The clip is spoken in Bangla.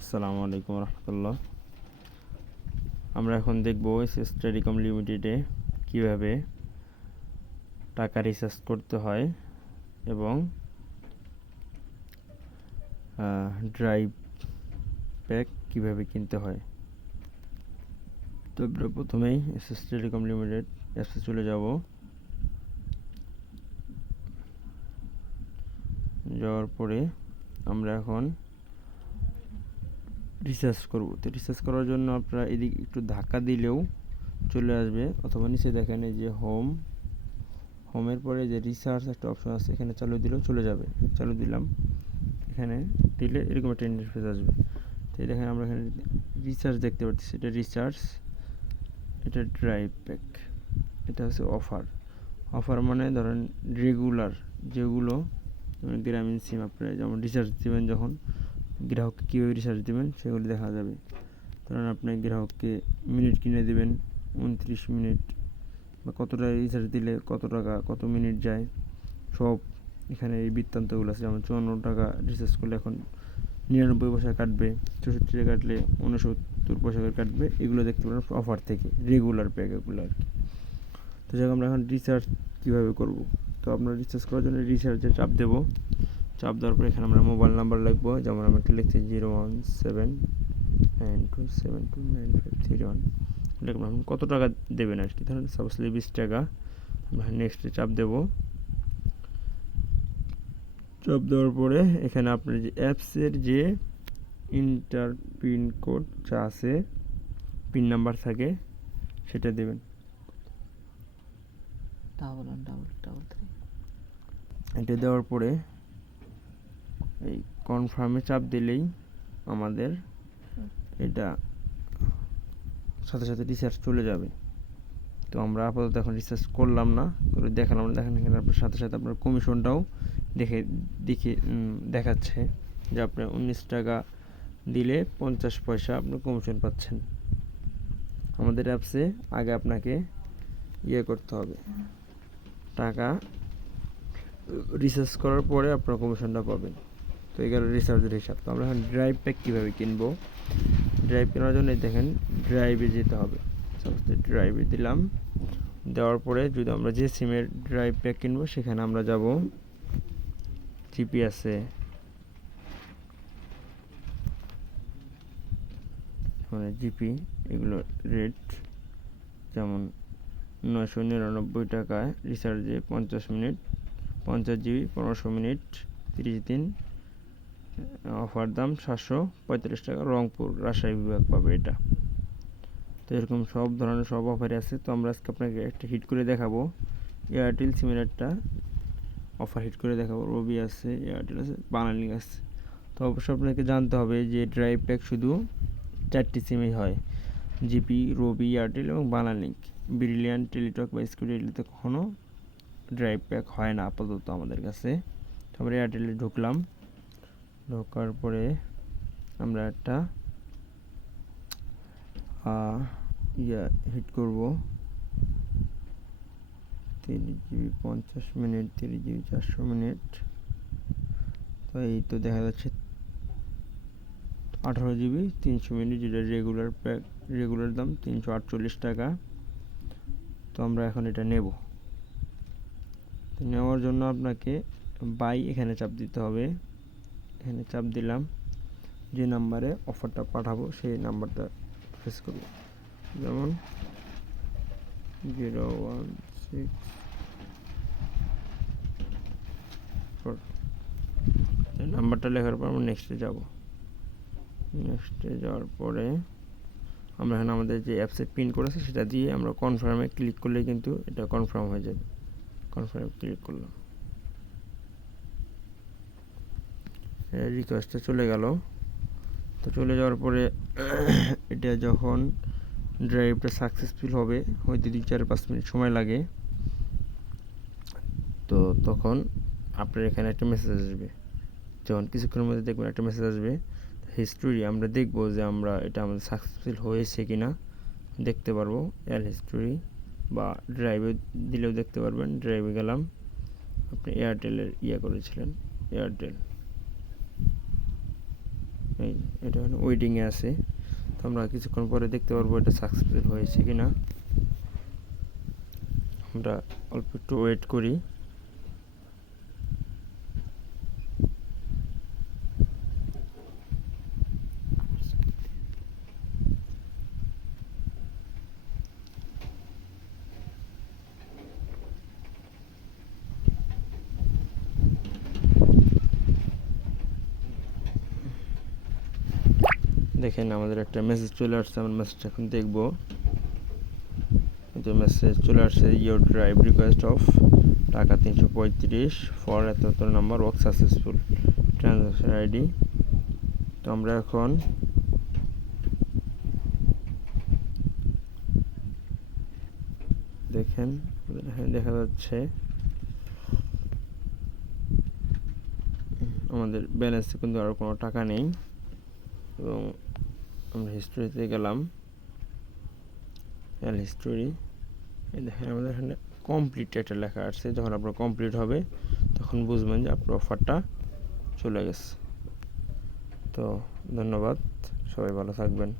আসসালামু আলাইকুম রহমতুল্লাহ। আমরা এখন দেখব এসএস টেলিকম লিমিটেডে কিভাবে টাকা রিচার্জ করতে হয় এবং ড্রাইভ প্যাক কিভাবে কিনতে হয়। তো আমরা প্রথমেই এসএস টেলিকম লিমিটেড অ্যাপসে চলে যাব। যাওয়ার পরে আমরা এখন রিচার্জ করব। তো রিচার্জ করার জন্য আপনারা এদিকে একটু ধাক্কা দিলেও চলে আসবে, অথবা নিচে দেখেন এই যে হোমের পরে যে রিচার্জ একটা অপশন আছে, এখানে চালু দিলেও চলে যাবে। চালু দিলাম, এখানে দিলে এরকম একটা ইন্টারফেস আসবে। তো দেখেন আমরা এখানে রিচার্জ দেখতে পাচ্ছি, এটা রিচার্জ, এটা ড্রাইভ প্যাক, এটা হচ্ছে অফার মানে ধরেন রেগুলার যেগুলো গ্রামীণ সিম আপনারা যেমন রিচার্জ দেবেন, যখন গ্রাহককে কীভাবে রিচার্জ দেবেন সেগুলো দেখা যাবে। ধরেন আপনি গ্রাহককে মিনিট কিনে দেবেন 29 মিনিট, বা কতটা রিচার্জ দিলে কত টাকা কত মিনিট যায়, সব এখানে এই বৃত্তান্তগুলো আছে। যেমন 54 টাকা রিচার্জ করলে এখন 99 পয়সা কাটবে, 64 টাকা কাটলে 69 পয়সা করে কাটবে। এগুলো দেখতে পারেন অফার থেকে, রেগুলার প্যাক এগুলো আর কি। তো যাই আমরা এখন রিচার্জ কীভাবে করব। তো আপনার রিচার্জ করার জন্য রিচার্জে চাপ দেব। চাপ দেওয়ার পরে এখানে আমরা মোবাইল নাম্বার লিখবো, যেমন আমরা লিখছি 01792729531 লিখলাম। কত টাকা দেবেন আর কি, ধরেন সাপোজলি 20 টাকা। আমরা নেক্সটে চাপ দেব। চাপ দেওয়ার পরে এখানে আপনার যে অ্যাপসের যে ইন্টার পিন কোড যা আছে, পিন নাম্বার থাকে, সেটা দেবেন। এটা দেওয়ার পরে এই কনফার্মে চাপ দিলেই আমাদের এটা সাথে সাথে রিচার্জ চলে যাবে। তো আমরা আপাতত এখন রিচার্জ করলাম না, করে দেখালাম না। দেখেন এখানে আপনার সাথে সাথে আপনার কমিশনটাও দেখাচ্ছে যে আপনি 19 টাকা দিলে 50 পয়সা আপনার কমিশন পাচ্ছেন। আমাদের অ্যাপসে আগে আপনাকে করতে হবে, টাকা রিচার্জ করার পরে আপনার কমিশনটা পাবেন। তো এগুলো রিচার্জের হিসাব। তো আমরা এখন ড্রাইভ প্যাক কীভাবে কিনবো, ড্রাইভ কেনার জন্য দেখেন ড্রাইভে যেতে হবে। সাপোজ ড্রাইভে দিলাম, দেওয়ার পরে যদি আমরা যে সিমের ড্রাইভ প্যাক কিনবো সেখানে আমরা যাব। জিপি আছে, মানে জিপি এগুলো রেট যেমন 999 টাকায় রিচার্জে 50 মিনিট, 50 জিবি, 1500 মিনিট, 30 দিন। অফার দাম 735 টাকা, রংপুর রাজশাহী বিভাগ পাবে এটা। তো এরকম সব ধরনের সব অফারে আছে। তো আমরা আজকে আপনাকে একটা হিট করে দেখাবো, এয়ারটেল সিমের একটা অফার হিট করে দেখাবো। রবি আছে, এয়ারটেল আছে, বাংলালিংক আছে। তো অবশ্যই আপনাকে জানতে হবে যে ড্রাইভ প্যাক শুধু 4টি সিমেই হয়, জিপি, রবি, এয়ারটেল এবং বাংলালিংক। ব্রিলিয়ান্ট, টেলিটক বা স্কুটিতে কখনো ড্রাইভ প্যাক হয় না আপাতত আমাদের কাছে। তো আমরা এয়ারটেলে ঢুকলাম, ঢোকার পরে আমরা একটা হিট করব 30 জিবি 50 মিনিট, 30 জিবি 400 মিনিট। তো এই তো দেখা যাচ্ছে 18 জিবি 300 মিনিট, যেটা রেগুলার প্যাক, রেগুলার দাম 348 টাকা। তো আমরা এখন এটা নেব। তো নেওয়ার জন্য আপনাকে বাই এখানে চাপ দিতে হবে। এখানে চাপ দিলাম, যে নাম্বারে অফারটা পাঠাবো সেই নাম্বারটা প্রেস করব, যেমন 0164। নাম্বারটা লেখার পর আমরা নেক্সটে যাব। নেক্সটে যাওয়ার পরে আমরা এখানে আমাদের যে অ্যাপসে পিন করেছে সেটা দিয়ে আমরা কনফার্মে ক্লিক করলে কিন্তু এটা কনফার্ম হয়ে যাবে। কনফার্মে ক্লিক করলাম, রিকোয়েস্টটা চলে গেল। তো চলে যাওয়ার পরে এটা যখন ড্রাইভটা সাকসেসফুল হবে, হয়তো 2-4-5 মিনিট সময় লাগে। তো তখন আপনার এখানে একটা মেসেজ আসবে, যখন কিছুক্ষণের মধ্যে দেখবেন একটা মেসেজ আসবে হিস্টোরি। আমরা দেখব যে আমরা এটা আমাদের সাকসেসফুল হয়েছে কিনা দেখতে পারবো। এয়ার হিস্টোরি বা ড্রাইভে দিলেও দেখতে পারবেন। ড্রাইভে গেলাম, আপনি এয়ারটেলের করেছিলেন, এয়ারটেল। এই এটা ওয়েটিংয়ে আছে। তো আমরা কিছুক্ষণ পরে দেখতে পারবো এটা সাকসেসফুল হয়েছে কিনা। আমরা অল্প একটু ওয়েট করি। দেখেন আমাদের একটা মেসেজ চলে আসছে, আমরা মেসেজটা এখন দেখবো। তো মেসেজ চলে আসছে, ইউর ড্রাইভ রিকোয়েস্ট অফ টাকা 335 ফর এত number work successful, transaction ID. তো আমরা এখন দেখেন দেখা যাচ্ছে আমাদের ব্যালেন্সে কিন্তু আর কোনো টাকা নেই। এবং আমরা হিস্টোরিতে গেলাম, হিস্টোরি, দেখেন আমাদের এখানে কমপ্লিট একটা লেখা আসছে। যখন আপনার কমপ্লিট হবে তখন বুঝবেন যে আপনার অফারটা চলে গেছে। তো ধন্যবাদ, সবাই ভালো থাকবেন।